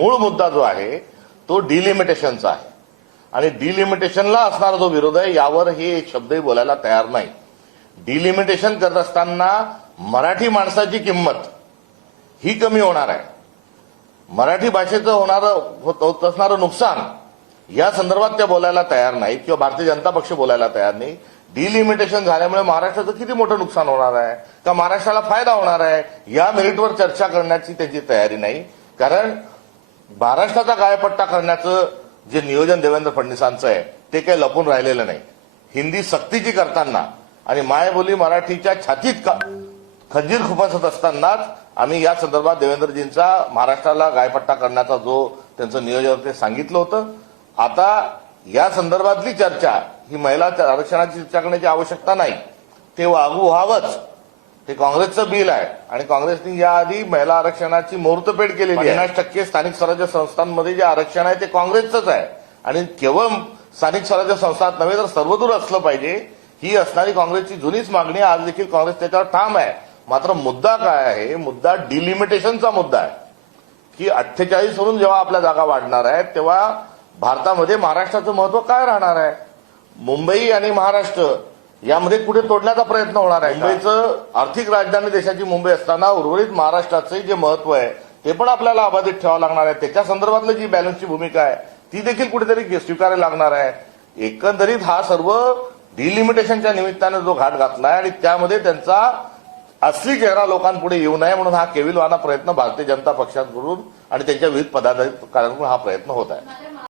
मूळ मुद्दा जो आहे तो डिलिमिटेशनचा आहे आणि डिलिमिटेशनला असणारा जो विरोध आहे यावर हे एक शब्दही बोलायला तयार नाही. डिलिमिटेशन करत असताना मराठी माणसाची किंमत ही कमी होणार आहे, मराठी भाषेचं होत असणारं नुकसान या संदर्भात त्या बोलायला तयार नाही किंवा भारतीय जनता पक्ष बोलायला तयार नाही. डिलिमिटेशन झाल्यामुळे महाराष्ट्राचं किती मोठं नुकसान होणार आहे का महाराष्ट्राला फायदा होणार आहे या मेरिटवर चर्चा करण्याची त्याची तयारी नाही. कारण महाराष्ट्राचा गायपट्टा करण्याचं जे नियोजन देवेंद्र फडणवीसांचं आहे ते काही लपून राहिलेलं नाही. हिंदी सक्तीची करताना आणि मायबोली मराठीच्या छातीत खंजीर खुपसत असतानाच आम्ही या संदर्भात देवेंद्रजींचा महाराष्ट्राला गायपट्टा करण्याचा जो त्यांचं नियोजन ते सांगितलं होतं. आता या संदर्भातली चर्चा ही महिला आरक्षणाची चर्चा करण्याची आवश्यकता नाही, ते व्हावंच. ते काँग्रेसचं बिल आहे आणि काँग्रेसने याआधी महिला आरक्षणाची मुहूर्तपेढ केलेली आहे. 50% स्थानिक स्वराज्य संस्थांमध्ये जे आरक्षण आहे ते काँग्रेसचंच आहे आणि केवळ स्थानिक स्वराज्य संस्थात नव्हे तर सर्वदूर असलं पाहिजे ही असणारी काँग्रेसची जुनीच मागणी. आज देखील काँग्रेस त्याच्यावर ठाम आहे. मात्र मुद्दा काय आहे, मुद्दा डिलिमिटेशनचा मुद्दा आहे की 48 वरून जेव्हा आपल्या जागा वाढणार आहेत तेव्हा भारतामध्ये महाराष्ट्राचं महत्व काय राहणार आहे. मुंबई आणि महाराष्ट्र यामध्ये कुठे तोडण्याचा प्रयत्न होणार आहे. मुंबईचं आर्थिक राजधानी देशाची मुंबई असताना उर्वरित महाराष्ट्राचं जे महत्व आहे ते पण आपल्याला अबाधित ठेवावं लागणार आहे. त्याच्या संदर्भातली जी बॅलन्सची भूमिका आहे ती देखील कुठेतरी स्वीकारायला लागणार आहे. एकंदरीत हा सर्व डिलिमिटेशनच्या निमित्ताने जो घाट घातलाय आणि त्यामध्ये त्यांचा असली चेहरा लोकांपुढे येऊ नये म्हणून हा केविलवाना प्रयत्न भारतीय जनता पक्षाकडून आणि त्यांच्या विविध पदाधिकाऱ्यांकडून हा प्रयत्न होत आहे.